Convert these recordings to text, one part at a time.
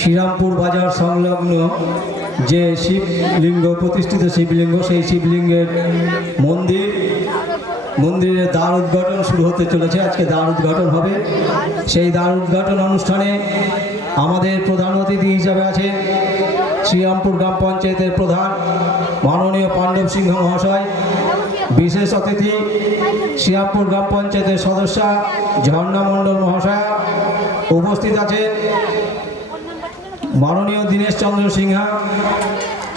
শ্রীরামপুর বাজার সংলগ্ন যে শিবলিঙ্গ প্রতিষ্ঠিত শিবলিঙ্গ, সেই শিবলিঙ্গের মন্দিরের দ্বার উদ্ঘাটন শুরু হতে চলেছে। আজকে দ্বার উদ্ঘাটন হবে। সেই দ্বার উদ্ঘাটন অনুষ্ঠানে আমাদের প্রধান অতিথি হিসাবে আছে শ্রীরামপুর গ্রাম পঞ্চায়েতের প্রধান মাননীয় পাণ্ডব সিংহ মহাশয়। বিশেষ অতিথি শ্রীরামপুর গ্রাম পঞ্চায়েতের সদস্যা ঝর্ণা মণ্ডল মহাশয়া। উপস্থিত আছে মাননীয় দীনেশ চন্দ্র সিনহা,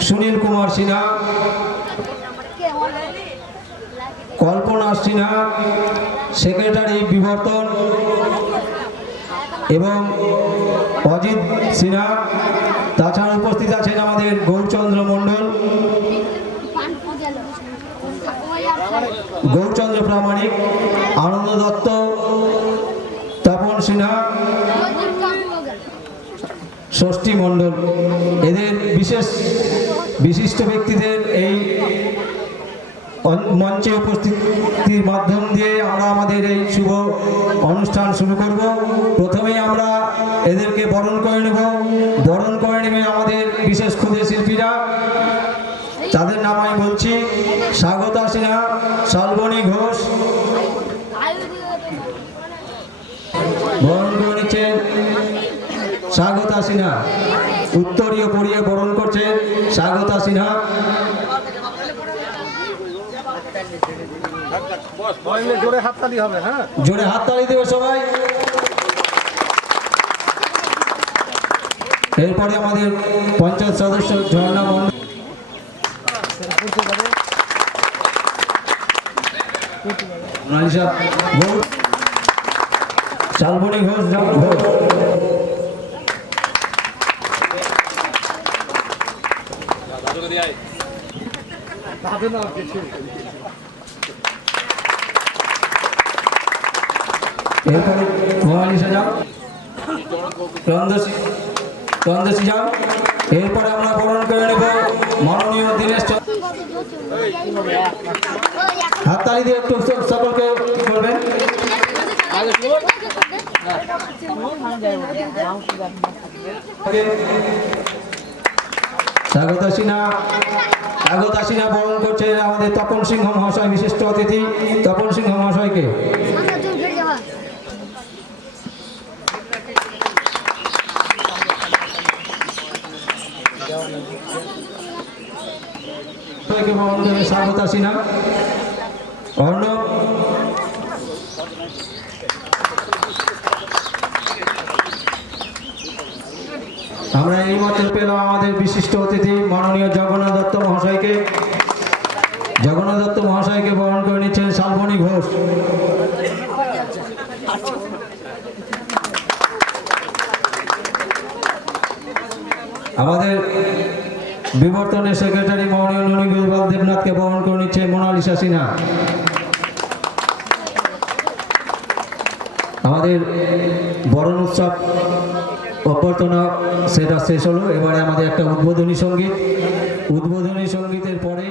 সুনীল কুমার সিনহা, কল্পনা সিনহা, সেক্রেটারি বিবর্তন এবং অজিত সিনহা। তাছাড়া উপস্থিত আছেন আমাদের গৌরচন্দ্র মণ্ডল, গৌরচন্দ্র প্রামাণিক, আনন্দ দত্ত, তপন সিনহা, ষষ্ঠী মণ্ডল। এদের বিশিষ্ট ব্যক্তিদের এই মঞ্চে উপস্থিতির মাধ্যম দিয়ে আমরা আমাদের এই শুভ অনুষ্ঠান শুরু করব। প্রথমেই আমরা এদেরকে বরণ করে নেব। বরণ করে নেবে আমাদের বিশেষ ক্ষুদে শিল্পীরা। তাদের নাম আমি বলছি: স্বাগতা সিনহা, শালবনী ঘোষ। বরণ করে নিচ্ছেন স্বাগতা সিনহা। উত্তরীয় পরিয়ে বরণ করছেন স্বাগতা সিনহা। জোরে হাততালি হবে। হ্যাঁ, জোরে হাততালি দেবে সবাই। এরপরে আমাদের পঞ্চায়েত সদস্য ঝর্ণা মণ্ডল, শালবনী ঘোষ। এরপরে মহালিশা যাও, চন্দ্রশী যাও। এরপরে আমরা বরণ করে নেব মাননীয় দীনেশ। হাততালি দিয়ে একটু সকলকে বলবেন। স্বাগতা সিনহা বরণ করছে আমাদের তপন সিংহ মহাশয়, বিশিষ্ট অতিথি তপন সিংহ মহাশয়কে। বরণ করে স্বাগতা সিনহা। অর্ণব, আমরা এই মাত্র পেলাম আমাদের বিশিষ্ট অতিথি মাননীয় জগন্নাথ দত্ত মহাশয়কে। জগন্নাথ দত্ত মহাশয়কে বরণ করে নিচ্ছেন শালবনী ঘোষ। আমাদের বিবর্তনের সেক্রেটারি মাননীয় ননীগোপাল দেবনাথকে বরণ করে নিচ্ছে মোনালিসা সিনহা। আমাদের বরণ উৎসব অভ্যর্থনা সেটা শেষ হলো। এবারে আমাদের একটা উদ্বোধনী সঙ্গীতের পরে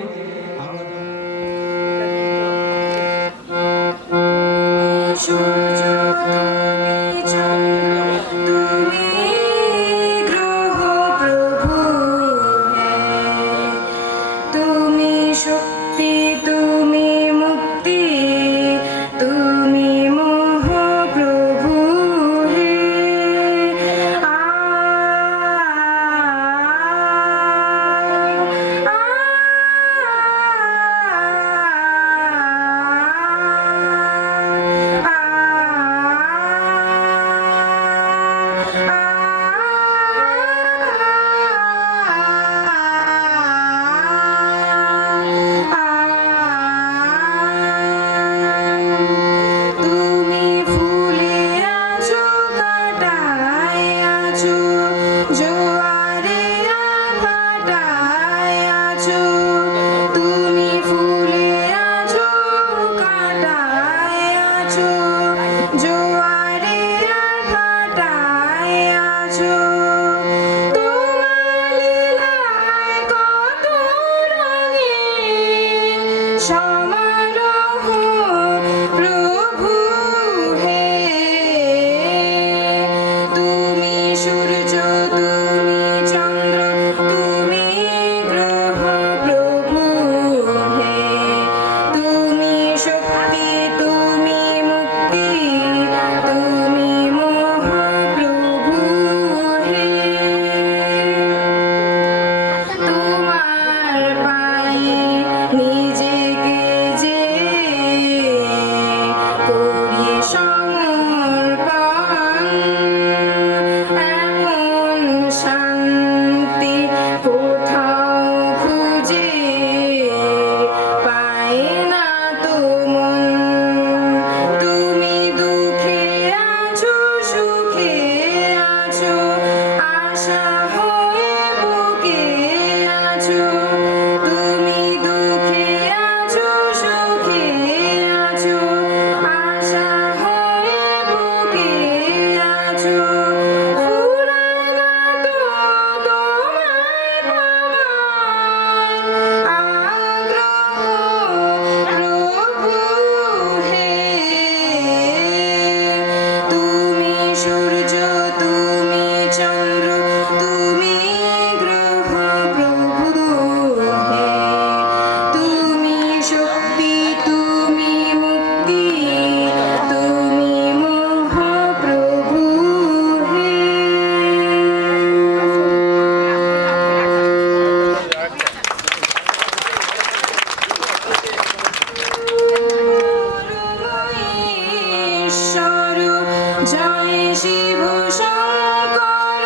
শঙ্কর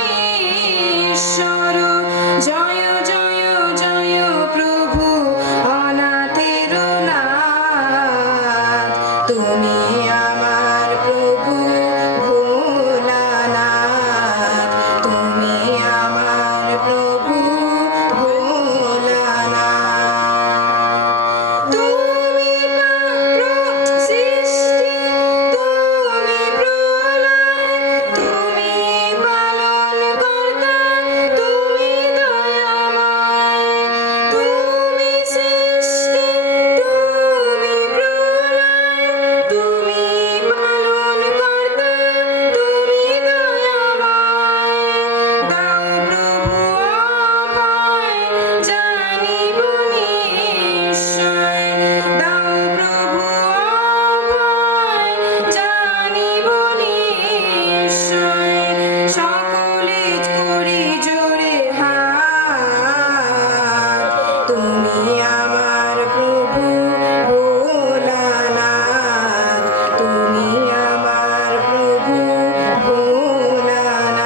পরমেশ্বর, জয় জয় জয় প্রভু অনাথের নাথ, তুমি আমার প্রভু ভোলানাথ, তুমি আমার প্রভু ভোলানাথ। তুমি সৃষ্টি, তুমি প্রলয়, তুমি পালন কর্তা, তুমি দয়াময়। তুমি সৃষ্টি, তুমি প্রলয়, তুমি পালন কর্তা, তুমি দয়াময়। দাও প্রভু অভয়, জানিব নিশ্চয়, দাও প্রভু অভয়, জানিব নিশ্চয়। সকলে করি জোরে হাত, তুমি আমার প্রভু ভোলানাথ, তুমি আমার প্রভু ভোলানাথ।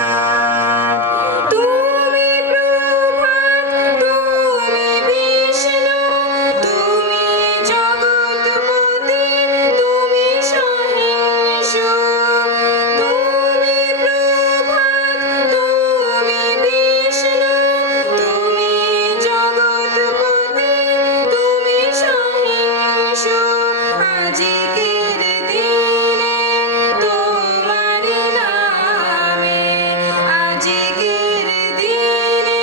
তুমি প্রভাত, তুমি বিষ্ণু, তুমি জগৎপতি, তুমি সহিষ্ণু। তুমি প্রভাত, তুমি বিষ্ণু, তুমি জগৎপতি, তুমি সহিষ্ণু। আজিকের দিনে তোমারি নামে, আজিকের দিনে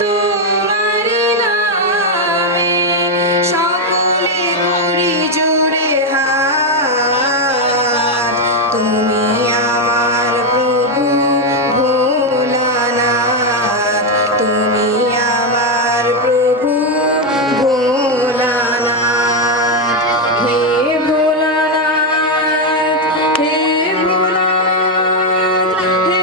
তোমারি নামে, সকলে করি জোরে হাত, তুমি আমার প্রভু ভোলানাথ, তুমি আমার প্রভু ভোলানাথ। হে ভোলানাথ, হে ভোলানাথ, হে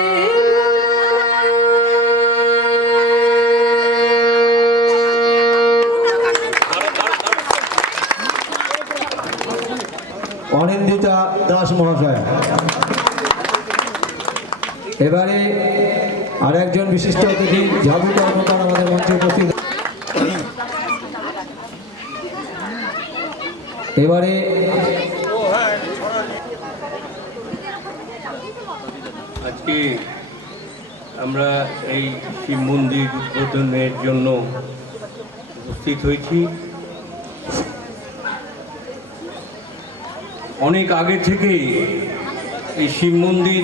অনিন্দিতা দাস মহাশয়। এবারে আর একজন বিশিষ্ট অতিথি ঝাবু কর্মকার আমাদের মঞ্চে উপস্থিত। এবারে আজকে আমরা এই শিব মন্দির উদ্বোধনের জন্য উপস্থিত হয়েছি। অনেক আগে থেকেই এই শিব মন্দির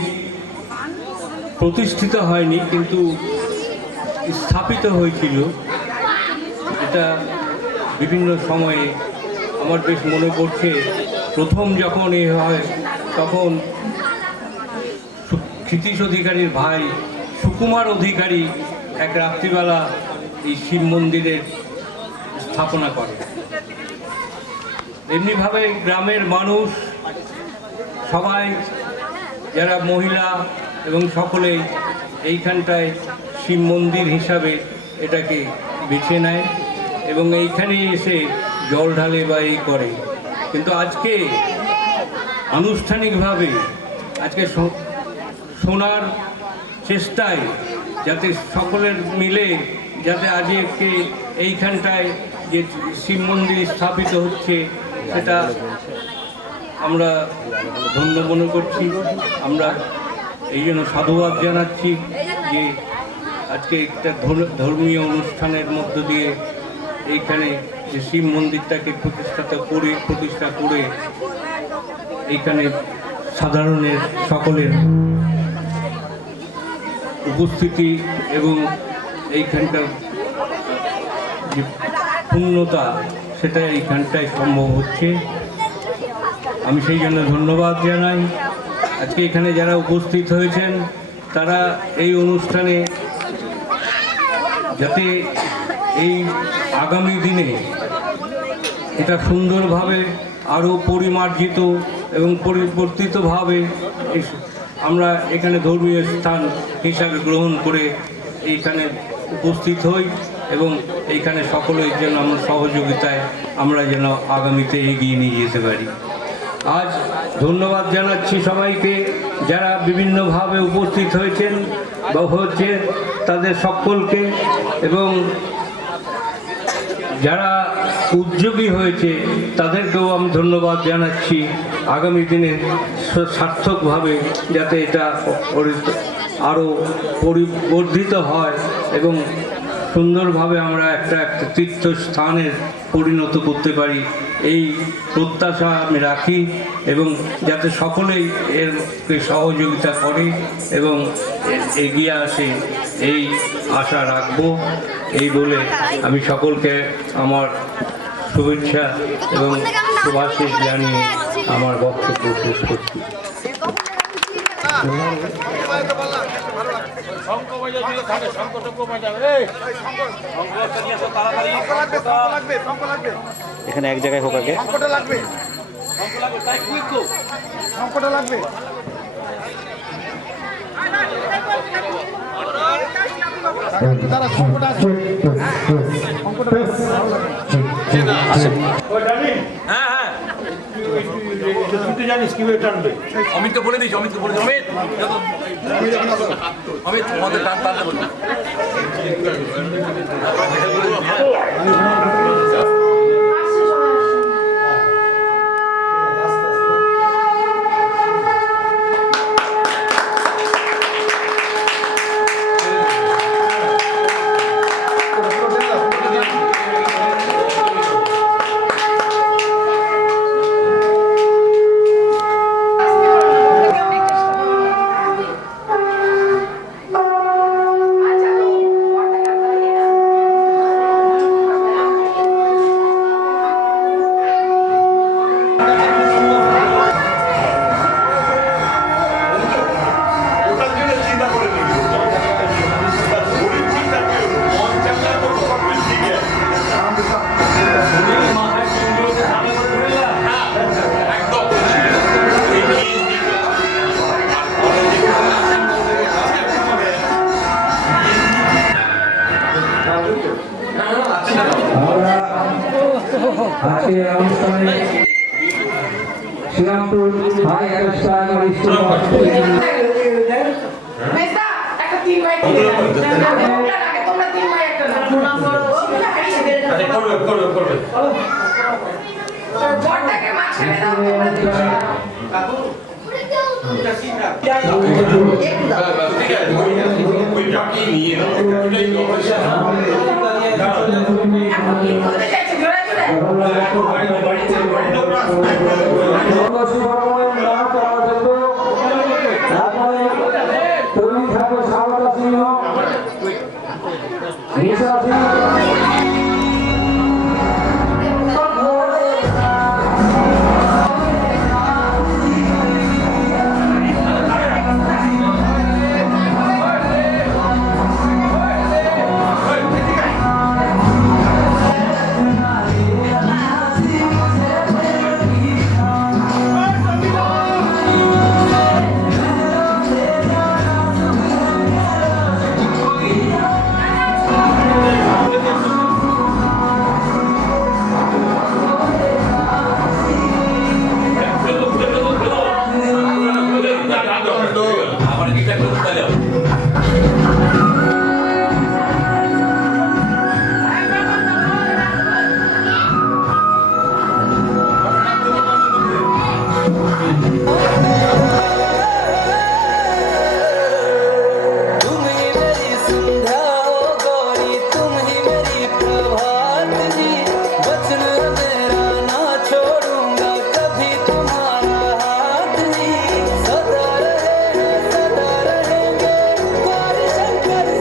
প্রতিষ্ঠিত হয়নি, কিন্তু স্থাপিত হয়েছিল। এটা বিভিন্ন সময়ে আমার বেশ মনে পড়ছে, প্রথম যখন এ হয় তখন ক্ষিতীশ অধিকারীর ভাই সুকুমার অধিকারী এক রাত্রিবেলা এই শিব মন্দিরের স্থাপনা করে। এমনিভাবে গ্রামের মানুষ সবাই, যারা মহিলা এবং সকলেই এইখানটায় শিব মন্দির হিসাবে এটাকে বেছে নেয় এবং এইখানে এসে জল ঢালে বা এই করে। কিন্তু আজকে আনুষ্ঠানিকভাবে আজকে শোনার চেষ্টায় যাতে সকলের মিলে যাতে আজকে এইখানটায় যে শিব মন্দির স্থাপিত হচ্ছে সেটা আমরা ধন্য মনে করছি। আমরা এই জন্য সাধুবাদ জানাচ্ছি যে আজকে একটা ধর্মীয় অনুষ্ঠানের মধ্য দিয়ে এইখানে যে শিব মন্দিরটাকে প্রতিষ্ঠা করে এইখানে সাধারণের সকলের উপস্থিতি এবং এইখানকার যে পূর্ণতা সেটা এইখানটায় সম্ভব হচ্ছে। আমি সেই জন্য ধন্যবাদ জানাই। আজকে এখানে যারা উপস্থিত হয়েছেন তারা এই অনুষ্ঠানে যাতে এই আগামী দিনে এটা সুন্দরভাবে আরও পরিমার্জিত এবং পরিবর্তিতভাবে আমরা এখানে ধর্মীয় স্থান হিসাবে গ্রহণ করে এইখানে উপস্থিত হই এবং এইখানে সকলের জন্য আমরা সহযোগিতায় আমরা যেন আগামীতে এগিয়ে নিয়ে যেতে পারি। আজ ধন্যবাদ জানাচ্ছি সবাইকে যারা বিভিন্নভাবে উপস্থিত হয়েছেন বা হচ্ছে তাদের সকলকে, এবং যারা উদ্যোগী হয়েছে তাদেরকেও আমি ধন্যবাদ জানাচ্ছি। আগামী দিনে সার্থকভাবে যাতে এটা আরও পরিবর্ধিত হয় এবং সুন্দরভাবে আমরা একটা তীর্থস্থানের পরিণত করতে পারি, এই প্রত্যাশা আমি রাখি, এবং যাতে সকলেই এর সহযোগিতা করে এবং এগিয়ে আসে এই আশা রাখবো। এই বলে আমি সকলকে আমার শুভেচ্ছা এবং শুভাশীষ জানিয়ে আমার বক্তব্য শেষ করছি। এখানে এক জায়গায় হোক আগে। অমিত বলে দিস, অমিত বলে অমিত অমিত তোমাদের টান টানতে বলবি। আজকে অনুষ্ঠানে শ্রীরামপুর হাই স্টার शंकर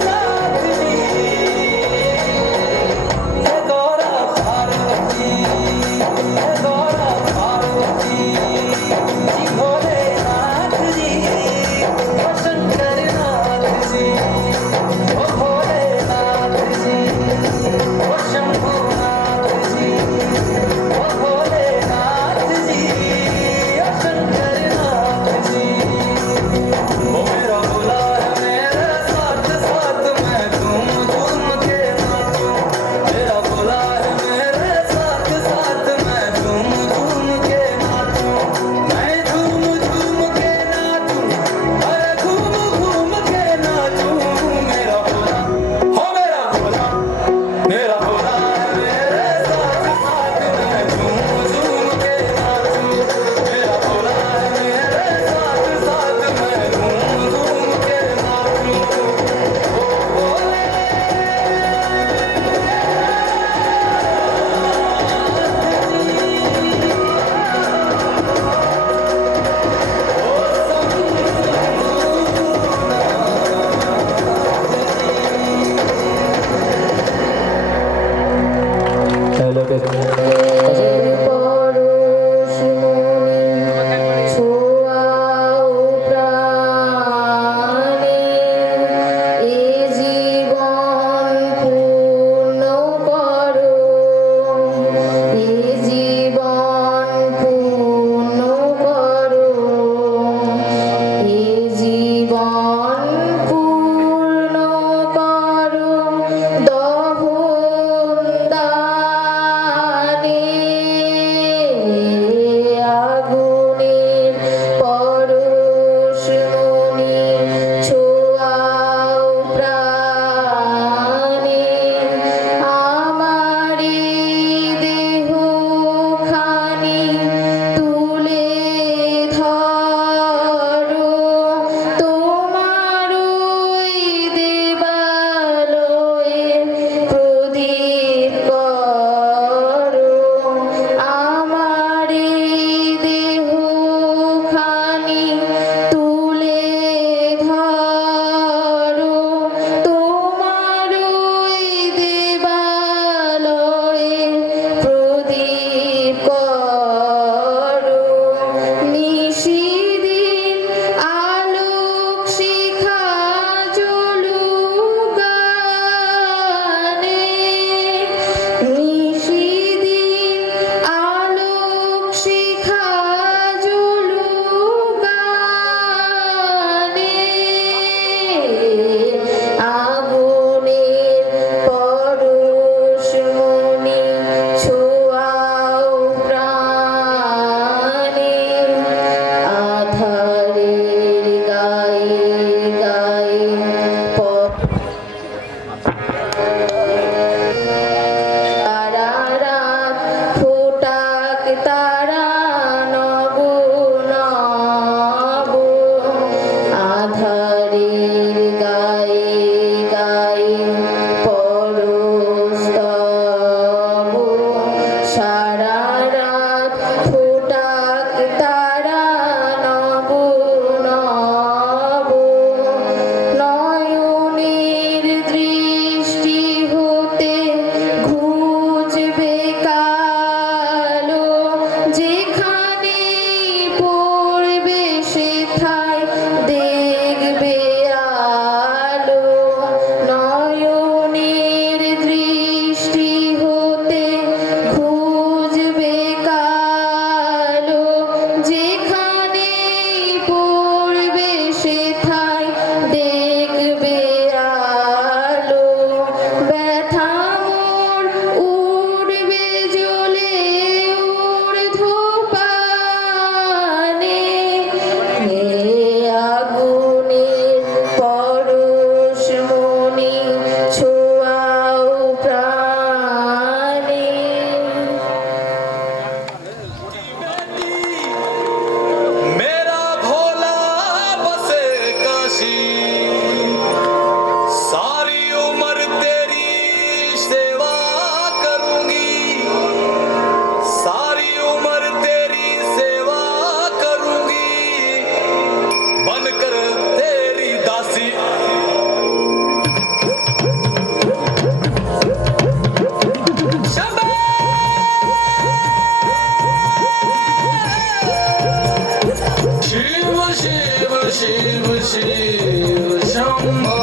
शिव शिव शंभो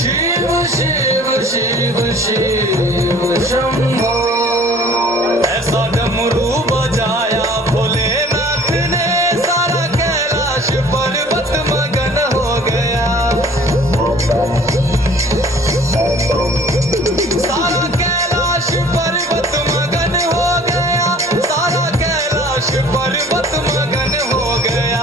शिव शिव शिव शिव शंभो ऐसा डमरू बजाया भोलेनाथ ने सारा कैलाश पर्वत मगन हो गया सारा कैलाश पर्वत मगन हो गया सारा कैलाश पर्वत मगन हो गया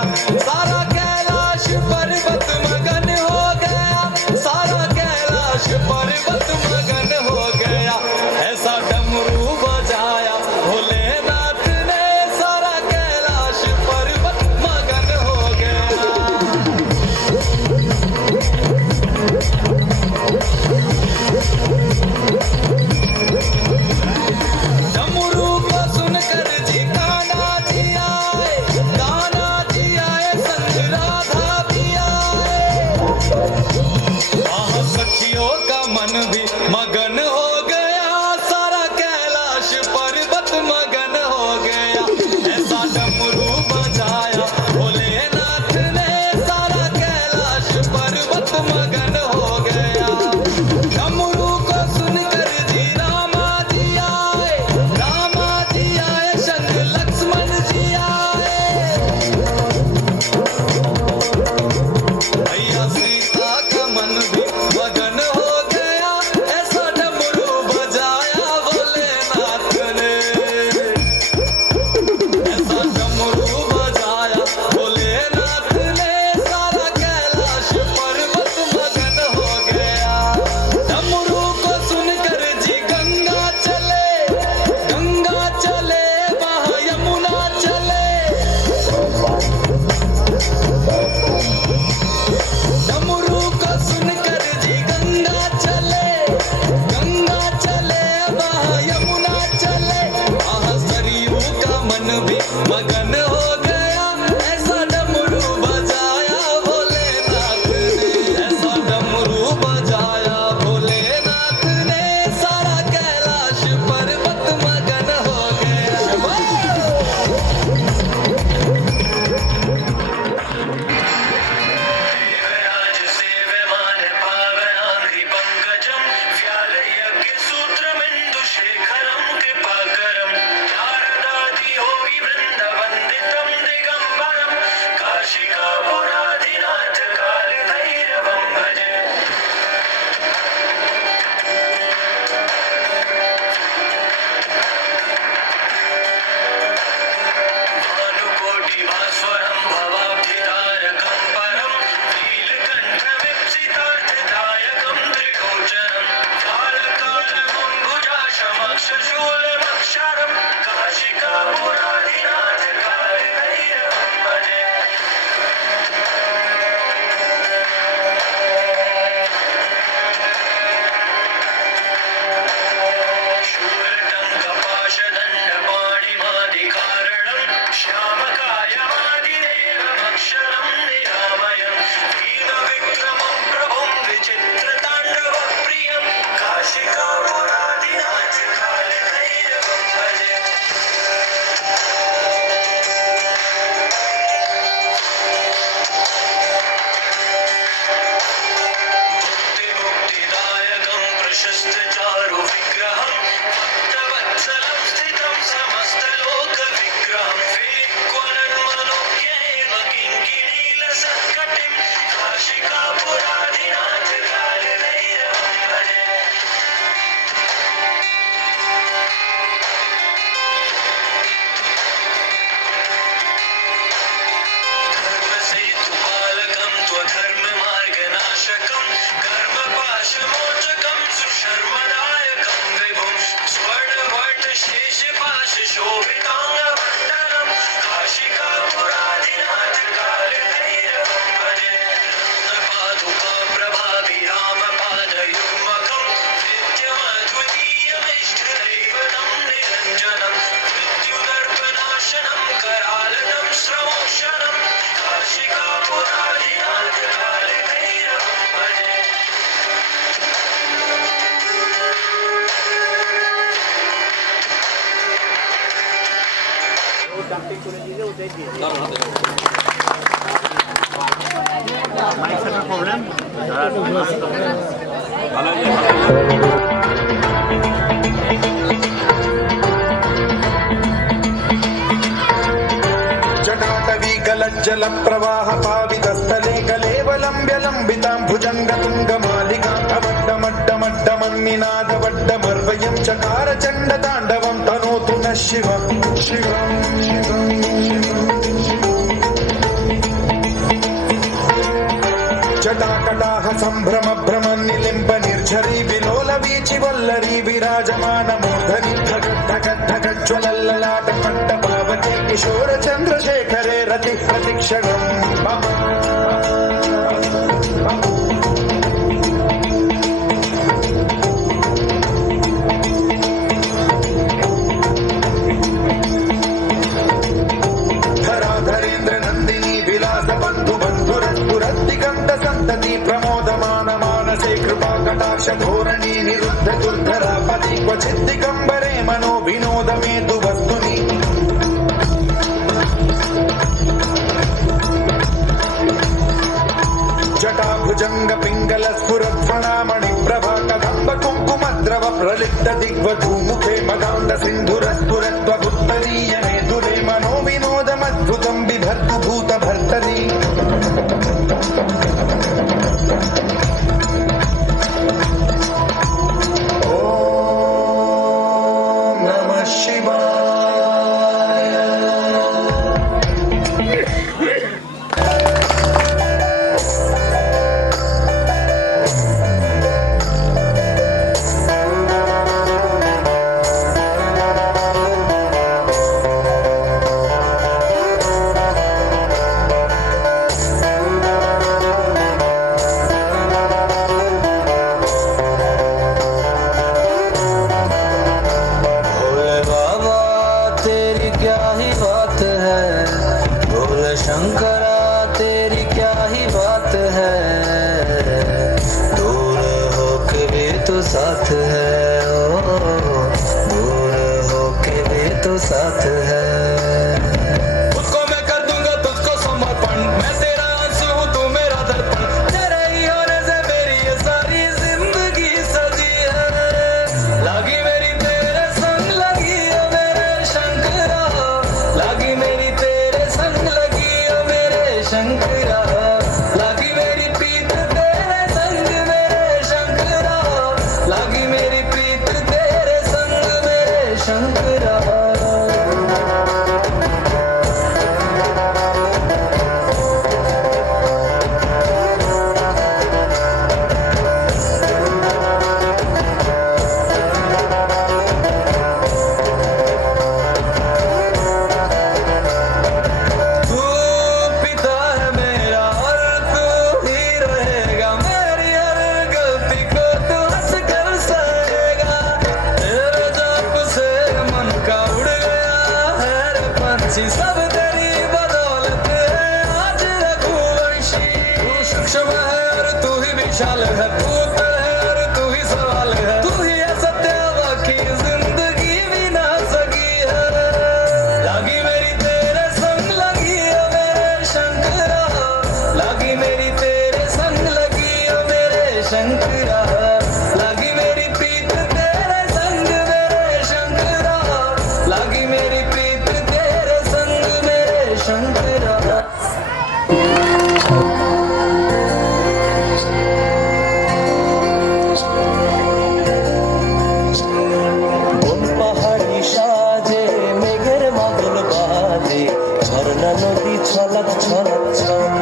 जटाटवी गलज्जल प्रवाह पावितस्थले कलेवलम्ब्य लम्बितां भुजङ्गतुङ्गमालिकां अवड्डमड्डमड्डमन्निनादवड्डमर्वयं चकार चण्डताण्डवं तनोतु नः शिवं शिवं जटाकटाह सम्भ्रम भ्रम निलिम्ब निर्झरी विलोल वीचि वल्लरी विराजमान मूर्धनि धगद्धगद्धगज्ज्वलल्ललाट पट्ट पावके किशोर चन्द्रशेखरे रति प्रतिक्षणं मम धराधरेन्द्र नन्दिनी विलास बन्धु बन्धुरद्दिगन्त सन्तति प्रमोदमान मानसे कृपा कटाक्ष धोरणी निरुद्ध दुर्धरापति क्वचित् दिगम्बरे मनो विनोद मेतु वस्तुनि जटाभुजंग पिंगल स्फुरत्फणामणि प्रभा कदम्ब कुङ्कुमद्रव प्रलिप्त दिग्वधूमुखे मदान्ध सिन्धुर स्फुरत्वगुत्तरीय मेधुरे मनो विनोदमद्भुतं बिभर्तु भूत भर्तरि ॐ नमः शिवाय। भोले बाबा तेरी क्या ही बात है, भोले शंकरा तेरी क्या ही बात है, दूर होके भी तो साथ है, ओ दूर होके भी तो साथ है। उसको मैं कर दूंगा तुझको समर्पण, मैं तेरा आंसू हूँ तू मेरा दर्पण, तेरे ही होने से मेरी ये सारी जिंदगी सजी है, लागी मेरी तेरे संग लगी ओ मेरे शंकरा, लागी मेरी तेरे संग लगी ओ मेरे शंकरा, लागी मेरी प्रीत तेरे संग मेरे शंकरा, लागी मेरी प्रीत तेरे संग मेरे शंकरा। तू पिता है मेरा और तू ही रहेगा, मेरी हर गलती को तू हंस कर सहेगा, तेरे जाप से मन का उड़ गया है रे पंछी, सब तेरी बदौलत है आज रघुवंशी। तू सूक्ष्म है और तू ही विशाल है, भूत है और तू ही सवाल है, तू ही है सत्य बाकी जिंदगी भी ना सकी है, लागी मेरी तेरे संग लगी ओ मेरे शंकरा, लागी मेरी तेरे संग लगी ओ मेरे शंकरा, लागी मेरी प्रीत तेरे संग मेरे शंकरा, लागी मेरी प्रीत तेरे संग मेरे शंकरा। বন পাহাড়ি সাজে মেঘের মাদল বাজে, ঝর্ণা নদী ছলক ছলক ছল,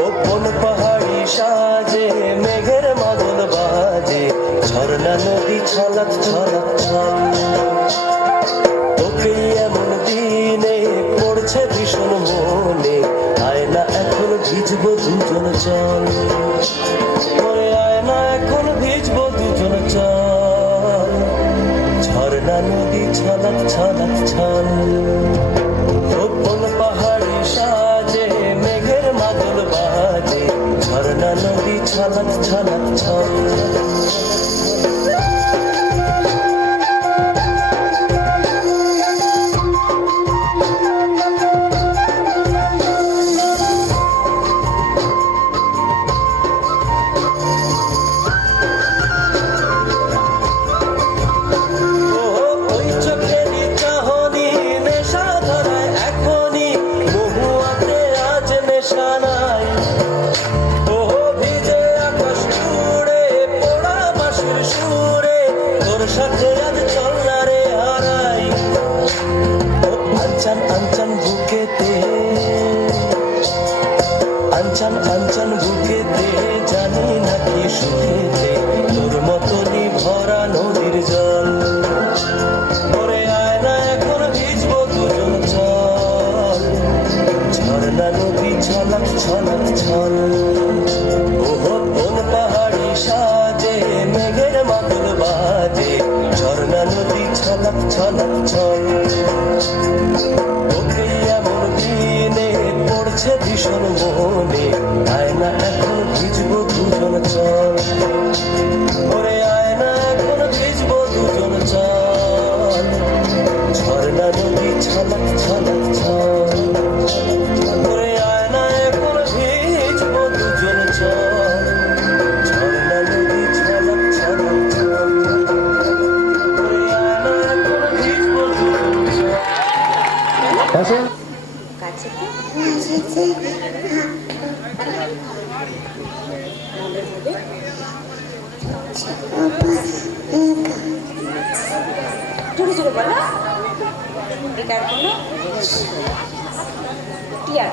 ও বন পাহাড়ি সাজে মেঘের মাদল বাজে, ঝর্ণা নদী ছলক ছলক ছল, তোকে এমন দিনে পড়ছে ভীষণ মনে, আয় না এখন ভিজবো দুজন চল, ওরে আয় না এখন ভিজবো দুজন চল, ঝর্ণা নদী ছলক ছলক ছল, বন পাহাড়ি সাজে মেঘের মাদল বাজে, ঝর্ণা নদী ছলক ছলক ছল। আঞ্চান আঞ্চান বুকেতে জানি না কি সুখেতে তোর মতনই ভরা নদীর জল ওরে আয় না এখন ভিজবো দুজন চল ঝর্ণা নদী ছলক ছলক ছল ওহো কোন পাহাড়ি সাজে মেঘের মাদল বাজে ঝর্ণা নদী ছলক ছলক ছল ওকে এমন দিনে পড়ছে ভীষণ মনে আয় না এখন ভিজবো দুজন চল ওরে আয় না এখন ভিজবো দুজন চল ঝর্ণা নদী ছলক ছলক ছল ওরে আয় না এখন ভিজবো দুজন চল ঝর্ণা নদী ছলক ছলক ছল ওরে আয় না এখন ভিজবো দুজন চল বসেন। জোরে জোরে বলো এটার কোনো টিয়ার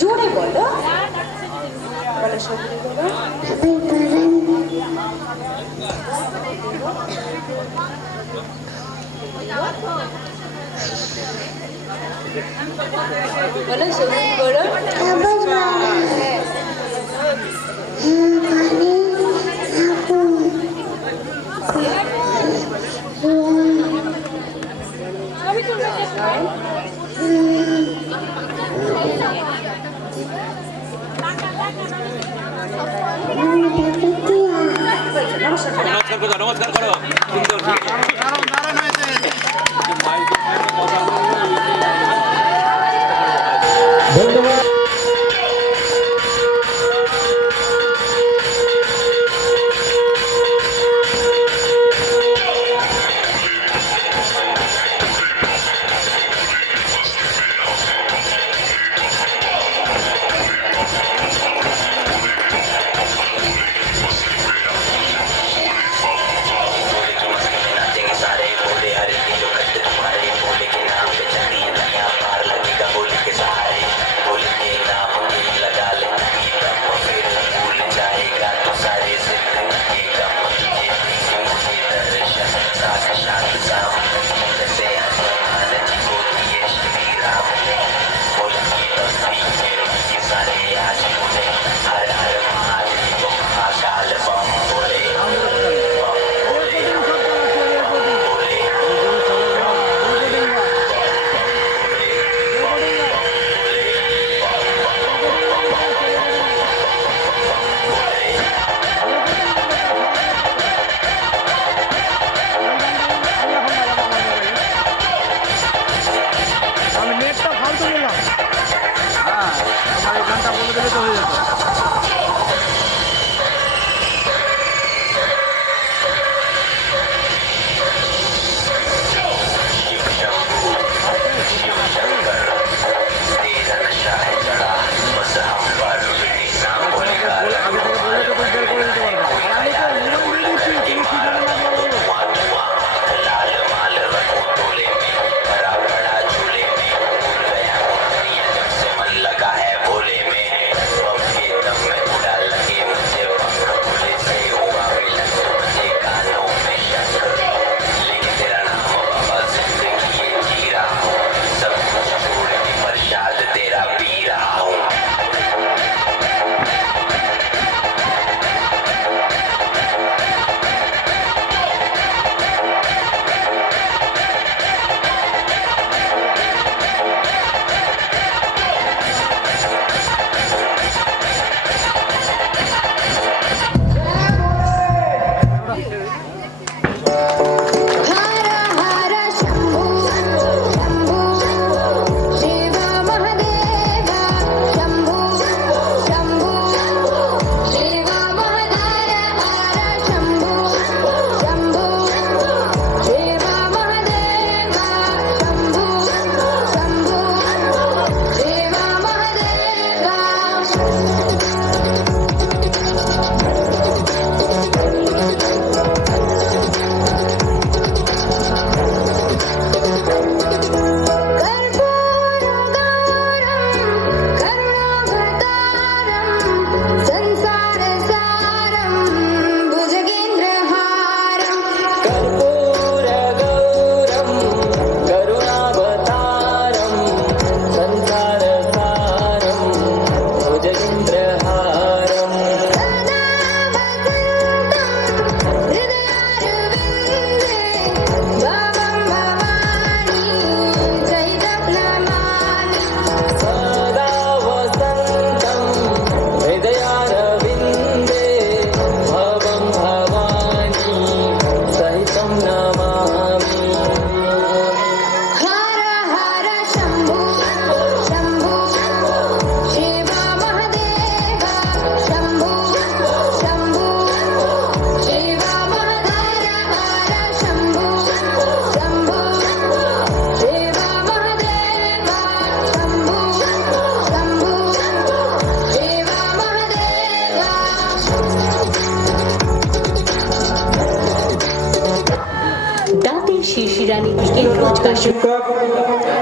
জোরে বলো বলো সত্যি বলো বলো সত্যি বলো হ্যাঁ নমস্কার করো নমস্কার করো সুন্দর ধন্যবাদ।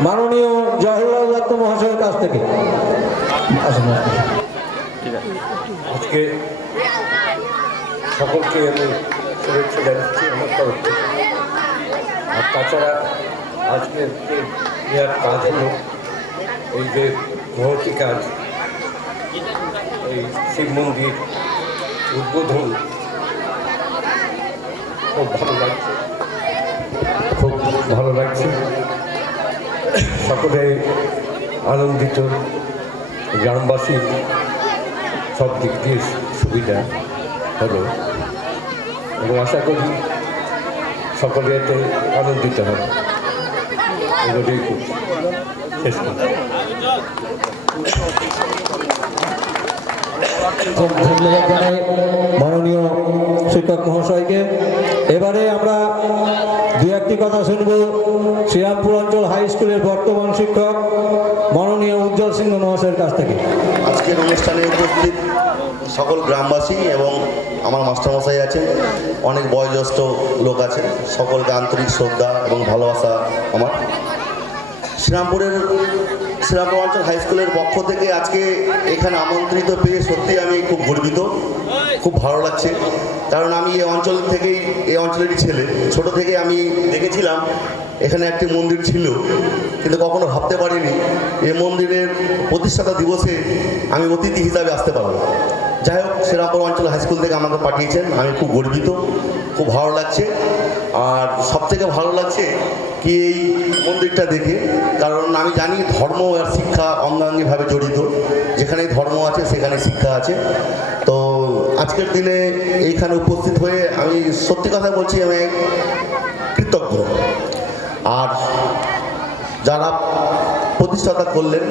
মাননীয় জওহরলাল দত্ত মহাশয়ের কাছ থেকে। আসুন। আজকে সকলকে আমি শুভেচ্ছা জানাচ্ছি আমার তরফ থেকে। আর তাছাড়া আজকের যে বিরাট কাজ হলো এই যে মহতি কাজ, এই শিব মন্দির উদ্বোধন, খুব ভালো লাগছে, খুব ভালো লাগছে। সকলে আনন্দিত, গ্রামবাসী সব দিক দিয়ে সুবিধা হলো এবং আশা করি সকলে এতে আনন্দিত হবে। এগুলোই খুব শেষ করছি। খুব ধন্যবাদ জানাই মাননীয় শিক্ষক মহাশয়কে। এবারে আমরা দু একটি কথা শুনব শ্রীরামপুর অঞ্চল হাই স্কুলের বর্তমান শিক্ষক মাননীয় উজ্জ্বল সিংহ মহাশয়ের কাছ থেকে। আজকের অনুষ্ঠানে উপস্থিত সকল গ্রামবাসী এবং আমার মাস্টারমশাই আছেন, অনেক বয়োজ্যেষ্ঠ লোক আছেন, সকলকে আন্তরিক শ্রদ্ধা এবং ভালোবাসা আমার। শ্রীরামপুর অঞ্চল হাই স্কুলের পক্ষ থেকে আজকে এখানে আমন্ত্রিত পেয়ে সত্যি আমি খুব গর্বিত, খুব ভালো লাগছে। কারণ আমি এই অঞ্চলেরই ছেলে। ছোট থেকে আমি দেখেছিলাম এখানে একটি মন্দির ছিল, কিন্তু কখনো ভাবতে পারিনি এই মন্দিরের প্রতিষ্ঠাতা দিবসে আমি অতিথি হিসাবে আসতে পারবো। যাই হোক, শ্রীরামপুর অঞ্চল হাই স্কুল থেকে আমাকে পাঠিয়েছেন, আমি খুব গর্বিত, খুব ভালো লাগছে। আর সবথেকে ভালো লাগছে কি এই মন্দিরটা দেখে, কারণ আমি জানি ধর্ম আর শিক্ষা অঙ্গাঙ্গিভাবে জড়িত। যেখানে ধর্ম আছে সেখানে শিক্ষা আছে। তো আজকের দিনে এইখানে উপস্থিত হয়ে আমি সত্যি কথা বলছি, আমি কৃতজ্ঞ। আর যারা প্রতিষ্ঠাতা করলেন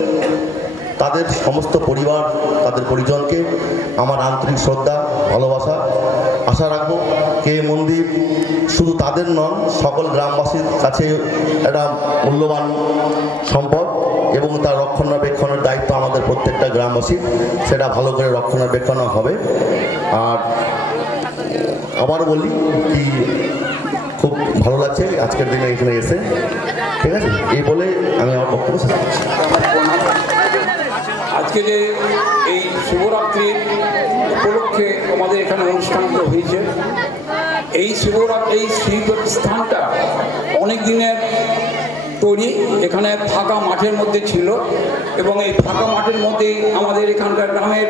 তাদের সমস্ত পরিবার, তাদের পরিজনকে আমার আন্তরিক শ্রদ্ধা, ভালোবাসা। আশা রাখবো কে মন্দির শুধু তাদের নন, সকল গ্রামবাসীর কাছে একটা মূল্যবান সম্পদ এবং তার রক্ষণাবেক্ষণের দায়িত্ব আমাদের প্রত্যেকটা গ্রামবাসীর। সেটা ভালো করে রক্ষণাবেক্ষণ হবে। আর আবার বলি কি, খুব ভালো লাগছে আজকের দিনে এখানে এসে। ঠিক আছে, এই বলে আমি আমার বক্তব্য শেষ করছি। আজকে যে এই শিবরাত্রির উপলক্ষে আমাদের এখানে অনুষ্ঠানটা হয়েছে, এই শিব স্থানটা অনেক দিনের তৈরি। এখানে ফাঁকা মাঠের মধ্যে ছিল এবং এই ফাঁকা মাঠের মধ্যেই আমাদের এখানকার গ্রামের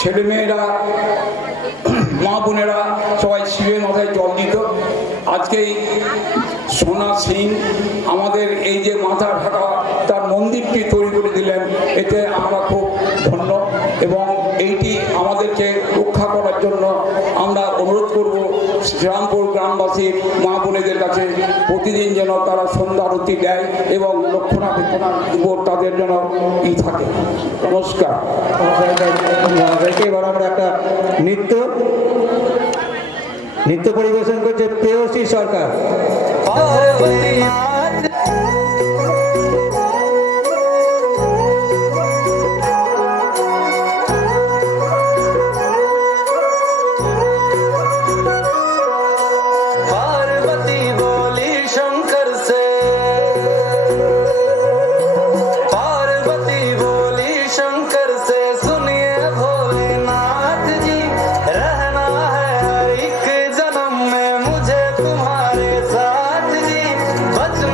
ছেলেমেয়েরা, মা বোনেরা সবাই শিবের মাথায় জল দিত। আজকে এই সোনা সিং আমাদের এই যে মাথা ঢাকা তার মন্দিরটি তৈরি করে দিলেন, এতে আমরা খুব ধন্য এবং এইটি আমাদেরকে রক্ষা করার জন্য আমরা অনুরোধ করব শ্রীরামপুর গ্রামবাসীর মা বোনেদের কাছে প্রতিদিন যেন তারা সন্ধ্যা আরতি দেয় এবং রক্ষণাবেক্ষণার উপর তাদের যেন থাকে। নমস্কার। এবার আমরা একটা নৃত্য পরিবেশন করছে প্রেয়সী সরকার। तुम्हारे साथ जी बचपन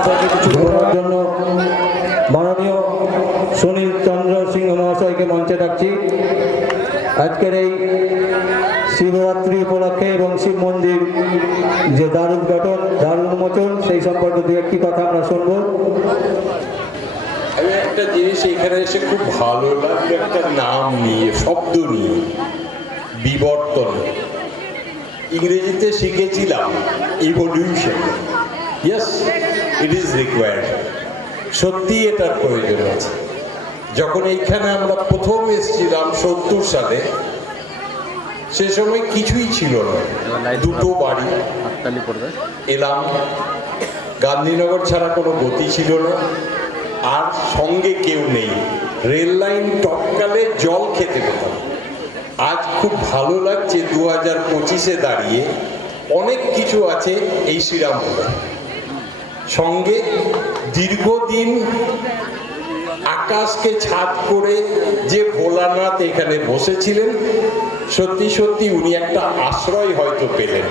মহাশয়কে কিছু বলার জন্য মাননীয় সুনীল চন্দ্র সিংহ মহাশয়কে মঞ্চে ডাকছি। আজকের এই শিবরাত্রি উপলক্ষে এবং শিব মন্দির যে দ্বার উদ্ঘাটন, দ্বার উন্মোচন, সেই সম্পর্কে দু একটি কথা আমরা শুনবো। আমি একটা জিনিস এখানে এসে খুব ভালো লাগলো, একটা নাম নিয়ে, শব্দ নিয়ে, বিবর্তন। ইংরেজিতে শিখেছিলাম evolution. Yes, it is required. সত্যি এটার প্রয়োজন আছে। যখন এইখানে আমরা প্রথম এসেছিলাম 70 সালে, সে সময় কিছুই ছিল না, দুটো বাড়ি। এলাম, গান্ধীনগর ছাড়া কোনো গতি ছিল না, আর সঙ্গে কেউ নেই। রেল লাইন টপকালে জল খেতে পেতাম। আজ খুব ভালো লাগছে 2025-এ দাঁড়িয়ে অনেক কিছু আছে এই শ্রীরামপুরে। সঙ্গে দীর্ঘদিন আকাশকে ছাদ করে যে ভোলানাথ এখানে বসেছিলেন, সত্যি সত্যি উনি একটা আশ্রয় হয়তো পেলেন।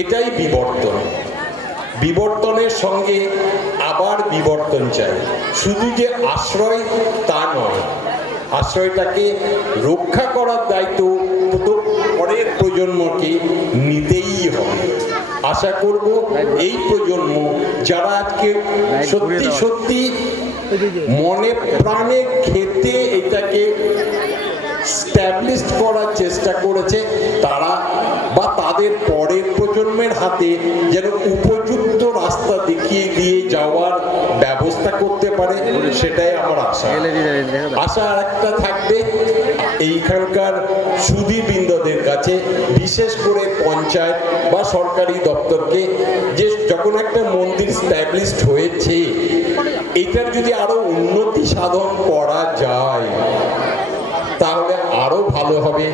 এটাই বিবর্তন। বিবর্তনের সঙ্গে আবার বিবর্তন চাই। শুধু যে আশ্রয় তা নয়, আশ্রয়টাকে রক্ষা করার দায়িত্ব পরের প্রজন্মকে নিতেই হবে। আশা করব এই প্রজন্ম যারা আজকে সত্যি সত্যি মনে প্রাণে খেতে এটাকে স্ট্যাবলিশ করার চেষ্টা করেছে, তারা বা তাদের পরের প্রজন্মের হাতে যেন উপযুক্ত রাস্তা দেখিয়ে দিয়ে যাওয়ার ব্যবস্থা করতে পারে, সেটাই আমার আশা। আশা আর একটা থাকবে এইখানকার সুধীবৃন্দদের কাছে, বিশেষ করে পঞ্চায়েত বা সরকারি দপ্তরকে, যে যখন একটা মন্দির স্ট্যাবলিশড হয়েছে, এটার যদি আরো উন্নতি সাধন করা যায় তাহলে আরো ভালো হবে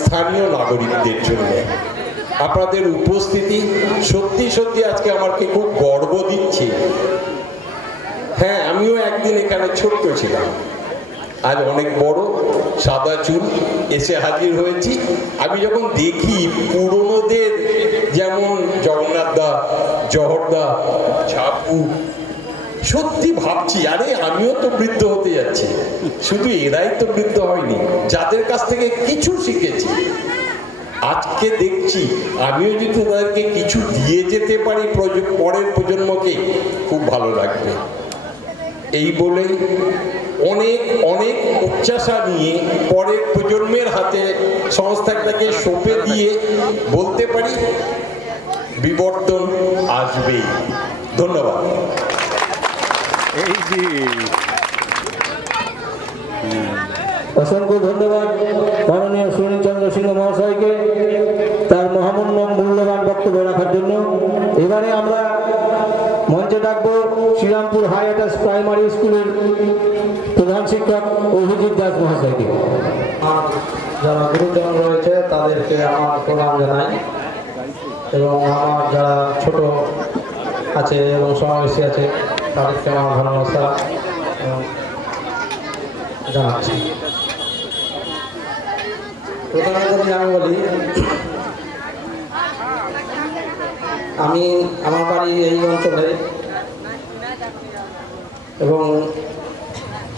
স্থানীয় নাগরিকদের জন্য। আপনাদের উপস্থিতি সত্যি সত্যি আজকে আমাকে খুব গর্ব দিচ্ছে। হ্যাঁ, আমিও একদিন এখানে ছোট্ট ছিলাম, আজ অনেক বড়, সাদা চুল, এসে হাজির হয়েছি। আমি যখন দেখি পুরনোদের, যেমন জগন্নাথ দা, জহরদা, ঝাপু, সত্যি ভাবছি আরে আমিও তো বৃদ্ধ হতে যাচ্ছি। শুধু এরাই তো বৃদ্ধ হয়নি, যাদের কাছ থেকে কিছু শিখেছি। আজকে দেখছি আমিও যদি তাদেরকে কিছু দিয়ে যেতে পারি পরের প্রজন্মকে, খুব ভালো লাগবে। এই বলেই অনেক অনেক উচ্চাসা নিয়ে পরের প্রজন্মের হাতে সংস্থাটাকে সঁপে দিয়ে বলতে পারি বিবর্তন আসবেই। ধন্যবাদ। অসংখ্য ধন্যবাদ মাননীয় সুনীল চন্দ্র সিংহ মহাশয়কে তার মূল্যবান বক্তব্য রাখার জন্য। এবারে আমরা মঞ্চে ডাকবো শ্রীরামপুর হাই অ্যাটাচ প্রাইমারি স্কুলের প্রধান শিক্ষক অভিজিৎ দাস মহাশয়কে। যারা গুরুজন রয়েছে তাদেরকে আমার প্রণাম জানাই, এবং আমার যারা ছোট আছে এবং সমাবেশী আছে তাদেরকে আমার ভালোবাসা জানাচ্ছি। প্রথমে যদি আমি বলি, আমি আমার বাড়ি এই অঞ্চলে, এবং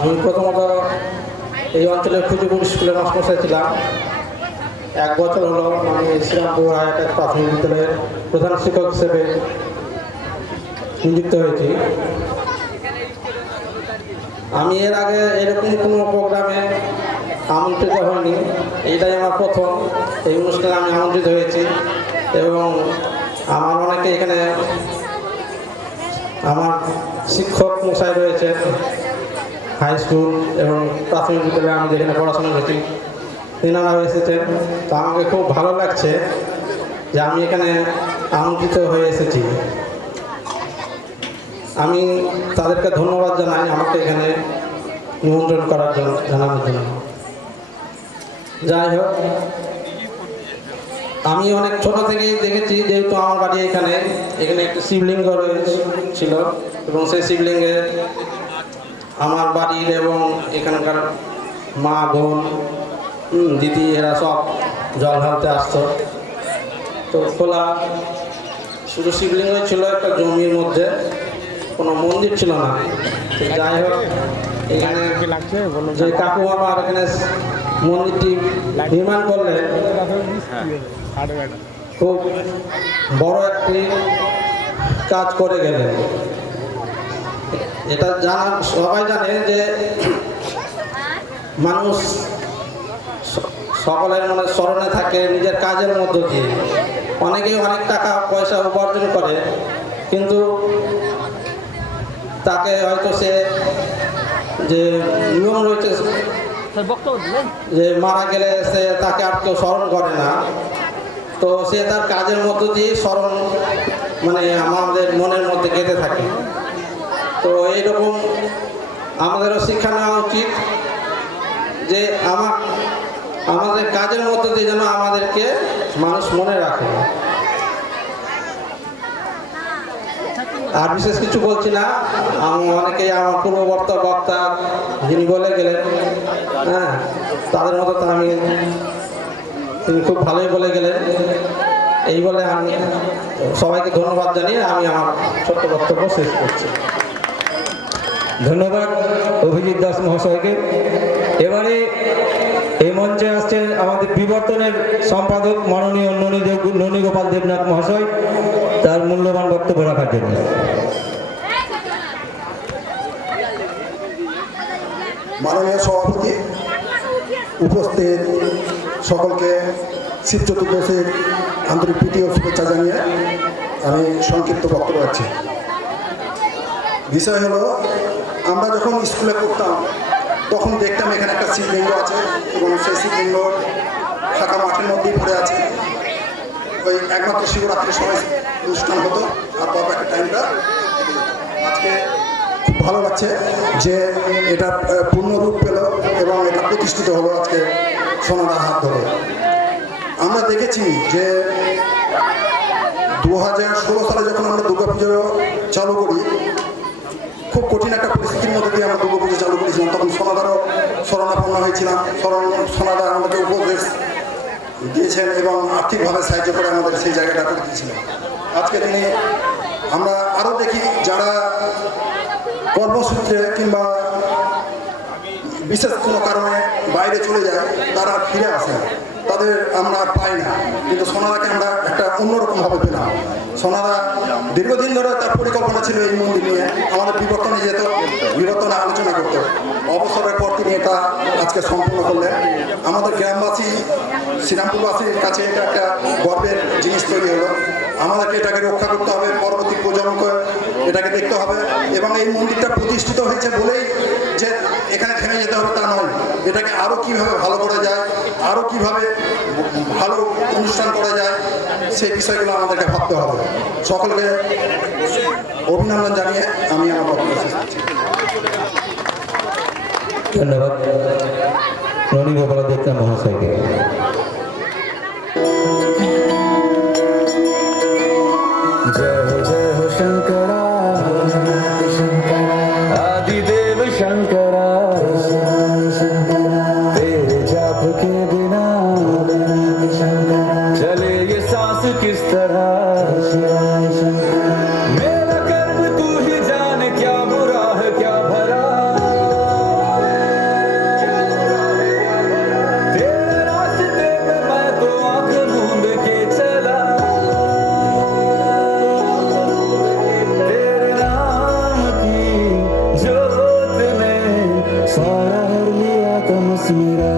আমি প্রথমত এই অঞ্চলের খুঁজুপুর স্কুলে মাস্টারমশাই ছিলাম। 1 বছর হলো আমি শ্রীরামপুর হাই অ্যাটাচ প্রাথমিক বিদ্যালয়ের প্রধান শিক্ষক হিসেবে নিযুক্ত হয়েছি। আমি এর আগে এরকম কোনো প্রোগ্রামে আমন্ত্রিত হইনি, এইটাই আমার প্রথম। এই অনুষ্ঠানে আমি আমন্ত্রিত হয়েছি, এবং আমার অনেকে এখানে আমার শিক্ষক মশাই রয়েছে হাই স্কুল এবং প্রাথমিক বিদ্যালয়ে আমি যেখানে পড়াশোনা করছি, তেনারাও এসেছেন। তো আমাকে খুব ভালো লাগছে যে আমি এখানে আমন্ত্রিত হয়ে এসেছি। আমি তাদেরকে ধন্যবাদ জানাই আমাকে এখানে নিমন্ত্রণ করার জন্য, জানানোর জন্য। যাই হোক, আমি অনেক ছোট থেকেই দেখেছি, যেহেতু আমার বাড়ি এখানে একটি শিবলিঙ্গ ছিল, এবং সেই শিবলিঙ্গে আমার বাড়ির এবং এখানকার মা, বোন, দিদি এরা সব জল ঢালতে আসতো। তো খোলা শুধু শিবলিঙ্গ ছিল একটা জমির মধ্যে, কোনো মন্দির ছিল না। তো যাই হোক, এখানে যে কাকু আমার এখানে মন্দিরটি নির্মাণ করলেন, খুব বড় একটি কাজ করে গেলেন। এটা সবাই জানে যে মানুষ সকলের মনে স্মরণে থাকে নিজের কাজের মধ্য দিয়ে। অনেকেই অনেক টাকা পয়সা উপার্জন করে, কিন্তু তাকে হয়তো সে যে নিয়ম রয়েছে যে মারা গেলে সে তাকে আর কেউ স্মরণ করে না, তো সে তার কাজের মধ্য দিয়ে স্মরণ মানে আমাদের মনের মধ্যে গেঁথে থাকে। তো এইরকম আমাদেরও শিক্ষা নেওয়া উচিত যে আমাদের কাজের মধ্য দিয়ে যেন আমাদেরকে মানুষ মনে রাখে। আর বিশেষ কিছু বলছি না, আমি অনেকেই আমার পূর্ববর্তী বক্তা যিনি বলে গেলেন, হ্যাঁ, তাদের মতো তো তিনি খুব ভালোই বলে গেলেন। এই বলে আমি সবাইকে ধন্যবাদ জানিয়ে আমি আমার ছোট্ট বক্তব্য শেষ করছি। ধন্যবাদ অভিজিৎ দাস মহাশয়কে। এবারে এই মঞ্চে আসছেন আমাদের বিবর্তনের সম্পাদক মাননীয় ননী গোপাল দেবনাথ মহাশয়, তার মূল্যবান বক্তব্য রাখার জন্য। মাননীয় সভাপতি, উপস্থিত সকলকে শিব চতুর্দশীর আন্তরিক প্রীতি ও শুভেচ্ছা জানিয়ে আমি সংক্ষিপ্ত বক্তব্য রাখছি। বিষয় হলো, আমরা যখন স্কুলে পড়তাম তখন দেখতাম এখানে একটা শিবলিঙ্গ আছে এবং সেই শিবলিঙ্গ ফাঁকা মাঠের মধ্যেই পড়ে আছে। ওই একমাত্র শিবরাত্রির সময় অনুষ্ঠান হতো, আর বাবা একটা টাইমটা। আজকে খুব ভালো লাগছে যে এটা পূর্ণরূপ পেল এবং এটা প্রতিষ্ঠিত হলো আজকে সোনাদার হাত ধরে। আমরা দেখেছি যে 2016 সালে যখন আমরা দুর্গাপুজো চালু করি, খুব কঠিন একটা পরিস্থিতির মধ্যে দিয়ে আমরা দুর্গাপুজো চালু করেছিলাম। তখন সোনাদারও শরণাপন্ন হয়েছিলাম। সোনাদার আমাদের উপদেশ দিয়েছেন এবং আর্থিকভাবে সাহায্য করে আমাদের সেই জায়গাটা করে দিয়েছিলেন। আজকে তিনি আমরা আরও দেখি যারা কর্মসূত্রে কিংবা বিশেষ কোনো কারণে বাইরে চলে যায়, তারা ফিরে আসে, তাদের আমরা আর পাই না। কিন্তু সোনাদাকে আমরা একটা অন্যরকমভাবে পেলাম। সোনাদা দীর্ঘদিন ধরে তার পরিকল্পনা ছিল এই মন্দির নিয়ে আমাদের বিবর্তনে যেত, বিবর্তনে আলোচনা করত। অবসরের পর তিনি এটা আজকে সম্পূর্ণ করলেন। আমাদের গ্রামবাসী, শ্রীরামপুরবাসীর কাছে এটা একটা গর্বের জিনিস তৈরি হলো। আমাদেরকে এটাকে রক্ষা করতে হবে, পরবর্তী প্রজন্মকে এটাকে দেখতে হবে। এবং এই মন্দিরটা প্রতিষ্ঠিত হয়েছে বলেই যে এখানে থেমে যেতে হবে তা নয়, এটাকে আরও কীভাবে ভালো করা যায়, আরও কীভাবে ভালো অনুষ্ঠান করা যায়, সেই বিষয়গুলো আমাদেরকে ভাবতে হবে। সকলকে অভিনন্দন জানিয়ে আমি আমার বক্তব্য শেষ করছি। ধন্যবাদ ননী গোপাল দেবনাথ মহাশয়কে। जय जय हो शंकरा, आदिदेव शंकरा, तेरे जाप के बिना चले ये सांस किस तरह। मेरा कर्म तू ही जाने, क्या बुरा है क्या भला। तेरे रास्ते में मैं तो आंख मूंद के चला। तेरे नाम की जोत में सारा हर लिया तमस मेरा।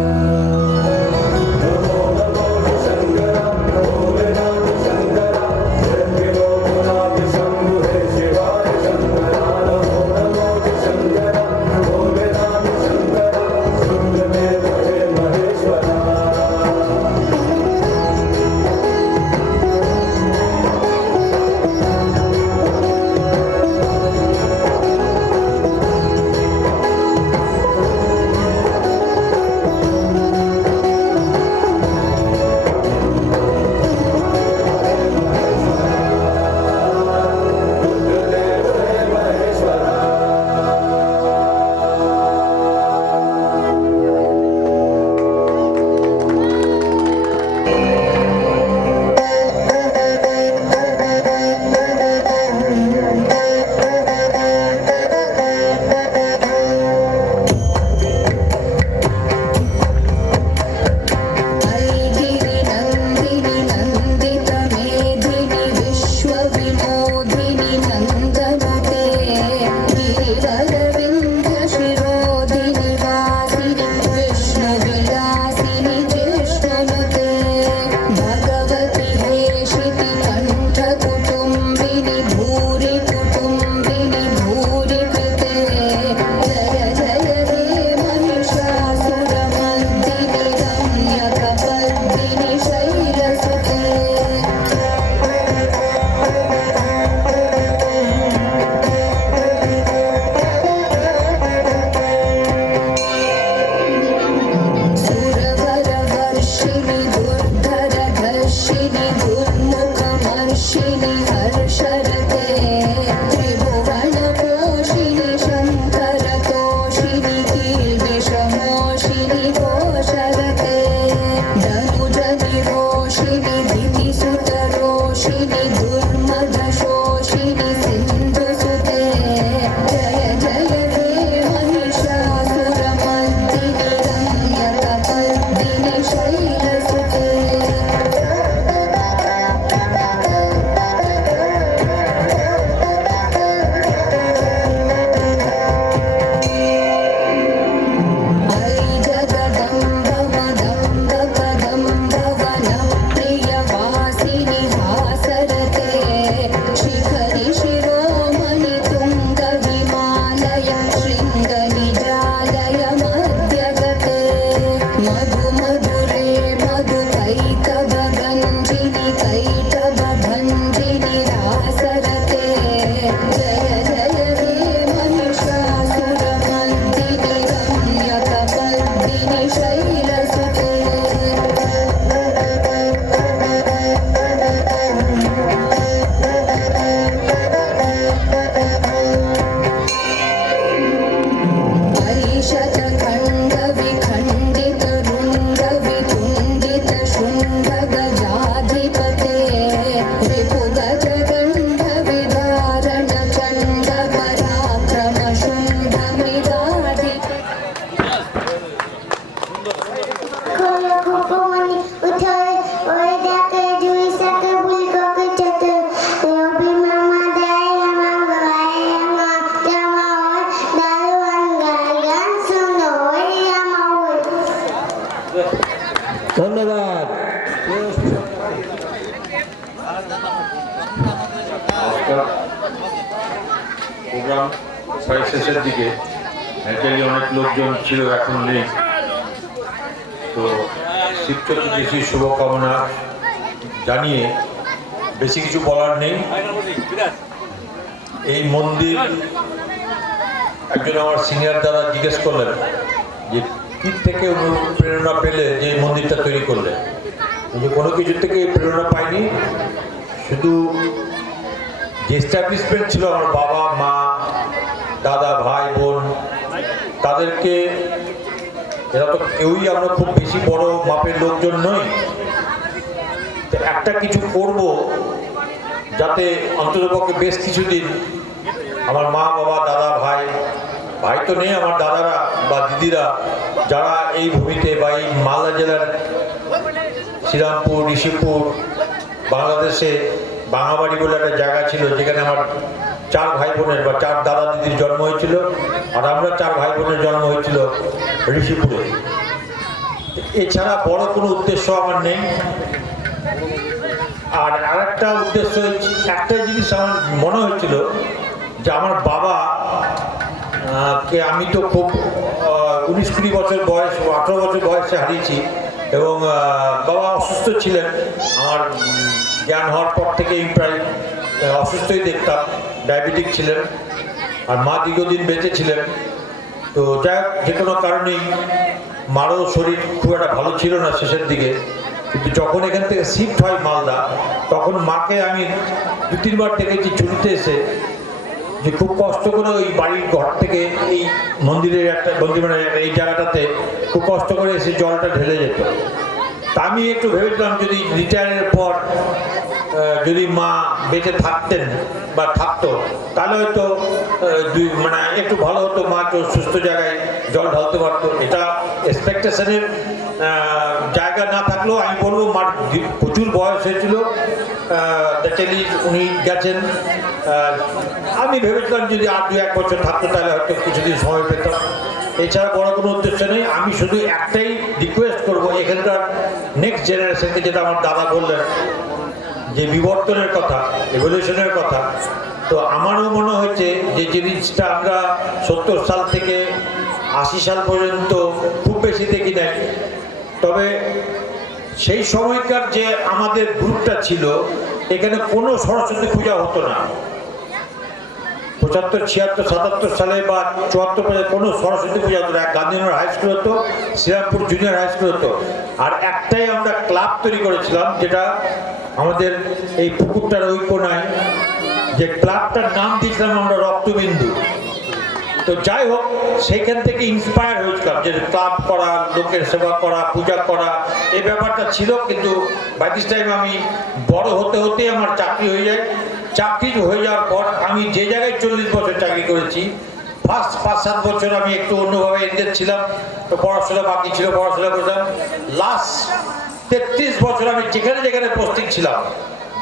ধন্যবাদ। প্রোগ্রাম প্রায় শেষের দিকে, অ্যাকচুয়ালি অনেক লোকজন ছিল, এখন নেই। তো শিব চতুর্দশীর শুভকামনা জানিয়ে বেশি কিছু বলার নেই। এই মন্দির একজন আমার সিনিয়র দাদা জিজ্ঞেস করলেন যে কি থেকে প্রেরণা পেলে যে এই মন্দিরটা তৈরি করলে। যে কোনো কিছু থেকে প্রেরণা পাইনি, শুধু যে এস্টাবলিশমেন্ট ছিল আমার বাবা মা দাদা ভাই বোন, তাদেরকে, এরা তো কেউই আমরা খুব বেশি বড় মাপের লোকজন নই, তো একটা কিছু করব যাতে অন্ততপক্ষে বেশ কিছুদিন আমার মা বাবা দাদা ভাই, ভাই তো নেই, আমার দাদারা বা দিদিরা যারা এই ভূমিতে বা এই মালদা জেলার শ্রীরামপুর ঋষিপুর বাংলাদেশে বাঙাবাড়ি বলে একটা জায়গা ছিল, যেখানে আমার 4 ভাই বোনের বা 4 দাদা দিদির জন্ম হয়েছিল, আর আমরা 4 ভাই বোনের জন্ম হয়েছিল ঋষিপুরে। এছাড়া বড় কোনো উদ্দেশ্য আমার নেই। আর আরেকটা উদ্দেশ্য হচ্ছে, একটা জিনিস আমার মনে হয়েছিল যে আমার বাবা কে আমি তো খুব 19-20 বছর বয়স, 18 বছর বয়সে হারিয়েছি, এবং বাবা অসুস্থ ছিলেন। আমার জ্ঞান হওয়ার পর থেকেই প্রায় অসুস্থই দেখতাম, ডায়াবেটিক ছিলেন, আর মা দীর্ঘদিন বেঁচে ছিলেন। তো যাই হোক, যে কোনো কারণেই মারও শরীর খুব একটা ভালো ছিল না শেষের দিকে। কিন্তু যখন এখান থেকে শিফট হয় মালদা, তখন মাকে আমি 2-3 বার দেখেছি ছুটিতে এসে, যে খুব কষ্ট করে ওই বাড়ির ঘর থেকে এই মন্দিরের একটা মন্দির, মানে এই জায়গাটাতে খুব কষ্ট করে এসে জলটা ঢেলে যেত। তা আমি একটু ভেবেছিলাম যদি রিটায়ারের পর যদি মা বেঁচে থাকতেন বা থাকতো, তাহলে হয়তো মানে একটু ভালো হতো, মা তো সুস্থ জায়গায় জল ঢালতে পারতো। এটা এক্সপেকটেশনের জায়গা না থাকলেও আমি বলবো মার প্রচুর বয়স হয়েছিল, উনি গেছেন। আমি ভেবেছিলাম যদি আর 2-1 বছর থাকতো তাহলে হয়তো কিছুদিন সময় পেতাম। এছাড়া বড় কোনো উদ্দেশ্য নেই। আমি শুধু একটাই রিকোয়েস্ট করবো এখানকার নেক্সট জেনারেশনকে, যেটা আমার দাদা বললেন যে বিবর্তনের কথা, এভলিউশনের কথা, তো আমারও মনে হয়েছে যে জিনিসটা আমরা 70 সাল থেকে 80 সাল পর্যন্ত খুব বেশি দেখি নাই। তবে সেই সময়কার যে আমাদের গ্রুপটা ছিল, এখানে কোনো সরস্বতী পূজা হতো না। 75, 76, 77 সালে বা 74 কোনো সরস্বতী পূজা হতো না। গান্ধীনগর হাই স্কুল হতো, শ্রীরামপুর জুনিয়র হাই স্কুল হতো। আর একটাই আমরা ক্লাব তৈরি করেছিলাম, যেটা আমাদের এই পুকুরটার ওই কোনায়, যে ক্লাবটার নাম দিয়েছিলাম আমরা রক্তবিন্দু। তো যাই হোক, সেইখান থেকে ইন্সপায়ার হয়েছিলাম যে ক্লাব করা, লোকের সেবা করা, পূজা করা, এই ব্যাপারটা ছিল। কিন্তু বাই দিস টাইম আমি বড় হতে হতেই আমার চাকরি হয়ে যায়। চাকরি হয়ে যাওয়ার পর আমি যে জায়গায় 40 বছর চাকরি করেছি, ফার্স্ট 5-7 বছর আমি একটু অন্যভাবে এনগেজ ছিলাম, তো পড়াশোনা বাকি ছিল, পড়াশোনা করতাম। লাস্ট 33 বছর আমি যেখানে যেখানে পোস্টিং ছিলাম,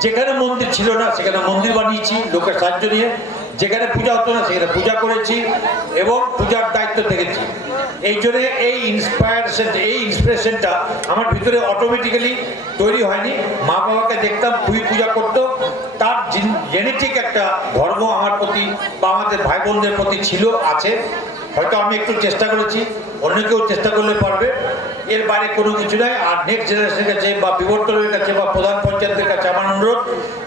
যেখানে মন্দির ছিল না সেখানে মন্দির বানিয়েছি লোকের সাহায্য নিয়ে, যেখানে পূজা হতো না সেখানে পূজা করেছি এবং পূজার দায়িত্ব থেকেছি। এই জন্য এই ইন্সপিরেশনটা আমার ভিতরে অটোমেটিক্যালি তৈরি হয়নি। মা বাবাকে দেখতাম খুবই পূজা করতো, তার জেনেটিক একটা ধর্ম আমার প্রতি বা আমাদের ভাই বোনদের প্রতি ছিল, আছে। হয়তো আমি একটু চেষ্টা করেছি, অন্য কেউ চেষ্টা করলে পারবে, এর বাইরে কোনো কিছু নয়। আর নেক্সট জেনারেশনের কাছে বা বিবর্তনের কাছে বা প্রধান পঞ্চায়েতের কাছে আমার অনুরোধ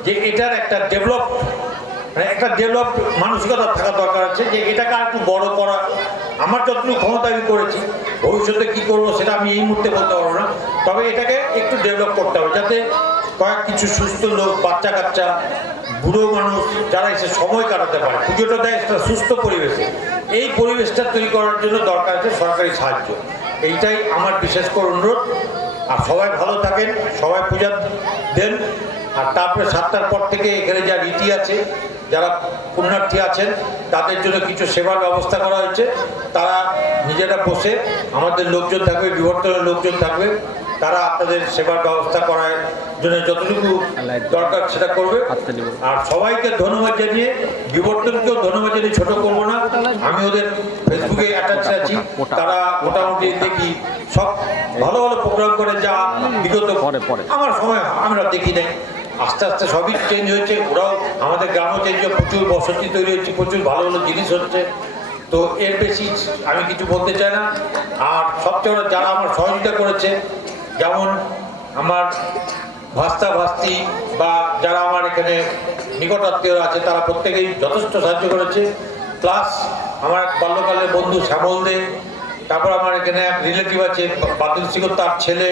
যে এটার একটা ডেভেলপ মানসিকতা থাকা দরকার আছে, যে এটাকে আর একটু বড় করা। আমার যতটুকু ক্ষমতা আমি করেছি, ভবিষ্যতে কি করবো সেটা আমি এই মুহূর্তে বলতে পারবো না, তবে এটাকে একটু ডেভেলপ করতে হবে, যাতে কিছু সুস্থ লোক, বাচ্চা কাচ্চা, বুড়ো মানুষ যারা এসে সময় কাটাতে পারে, পুজোটা দেয় একটা সুস্থ পরিবেশে। এই পরিবেশটা তৈরি করার জন্য দরকার আছে সরকারি সাহায্য। এইটাই আমার বিশেষ করে অনুরোধ। আর সবাই ভালো থাকেন, সবাই পূজা দেন। আর তারপরে 7টার পর থেকে এখানে যা রীতি আছে, যারা পুণ্যার্থী আছেন তাদের জন্য কিছু সেবার ব্যবস্থা করা হয়েছে। তারা নিজেরা বসে, আমাদের লোকজন থাকবে, বিবর্তনের লোকজন থাকবে, তারা আপনাদের সেবার ব্যবস্থা করার জন্য যতটুকু দরকার সেটা করবে। আর সবাইকে ধন্যবাদ জানিয়ে, বিবর্তনকেও ধন্যবাদ জানিয়ে ছোট করবো না। আমি ওদের ফেসবুকে অ্যাটাচ আছি, তারা মোটামুটি দেখি সব ভালো ভালো প্রোগ্রাম করে, যা বিগত আমার সময় আমরা দেখি নাই। আস্তে আস্তে সবই চেঞ্জ হয়েছে, ওরাও আমাদের গ্রামও চেঞ্জ হয়ে প্রচুর বসতি তৈরি হচ্ছে, প্রচুর ভালো ভালো জিনিস হচ্ছে। তো এর বেশি আমি কিছু বলতে চাই না। আর সবচেয়ে বড় যারা আমার সহযোগিতা করেছে, যেমন আমার ভাস্তা ভাস্তি বা যারা আমার এখানে নিকটাত্মীয় আছে, তারা প্রত্যেকেই যথেষ্ট সাহায্য করেছে। প্লাস আমার বাল্যকালের বন্ধু শ্যামল দে, তারপর আমার এখানে এক রিলেটিভ আছে বাদল সিংহ, তার ছেলে,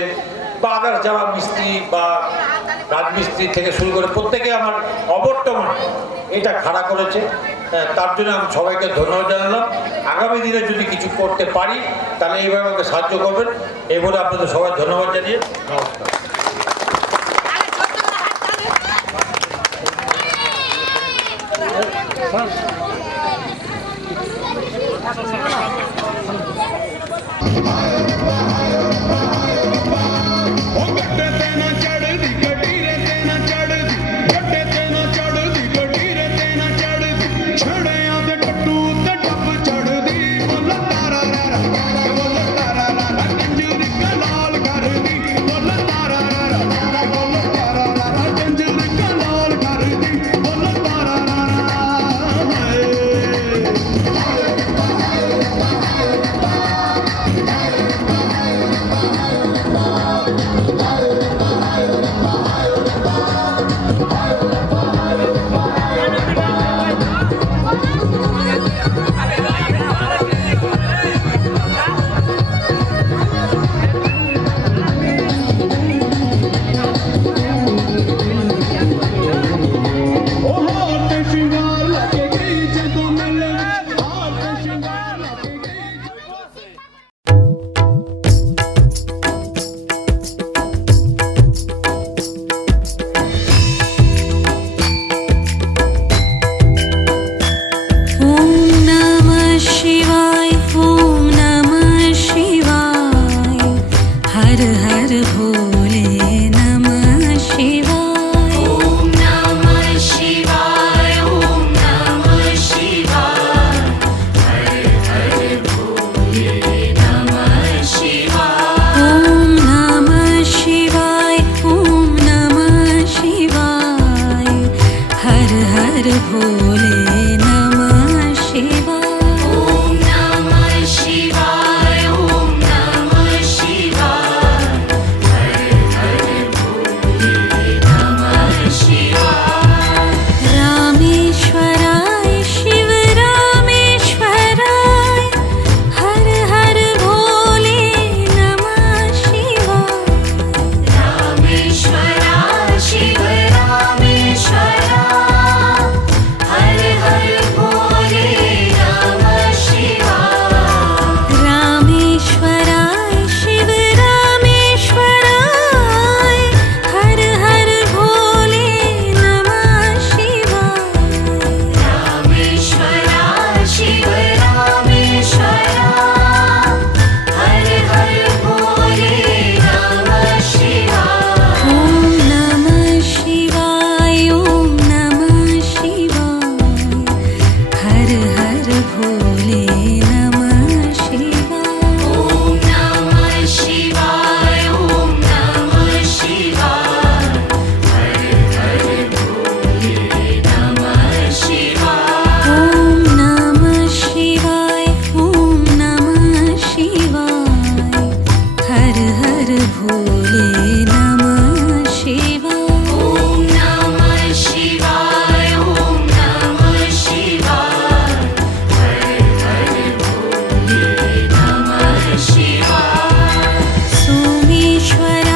বা আদার্স যারা মিস্ত্রি বা রাজমিস্ত্রি থেকে শুরু করে প্রত্যেকে আমার অবর্তমানে এটা খাড়া করেছে। তার জন্য আমি সবাইকে ধন্যবাদ জানালাম। আগামী দিনে যদি কিছু করতে পারি তাহলে এইভাবে আমাকে সাহায্য করবেন, এই বলে আপনাদের সবাই ধন্যবাদ জানিয়ে নমস্কার। सोमेश्वर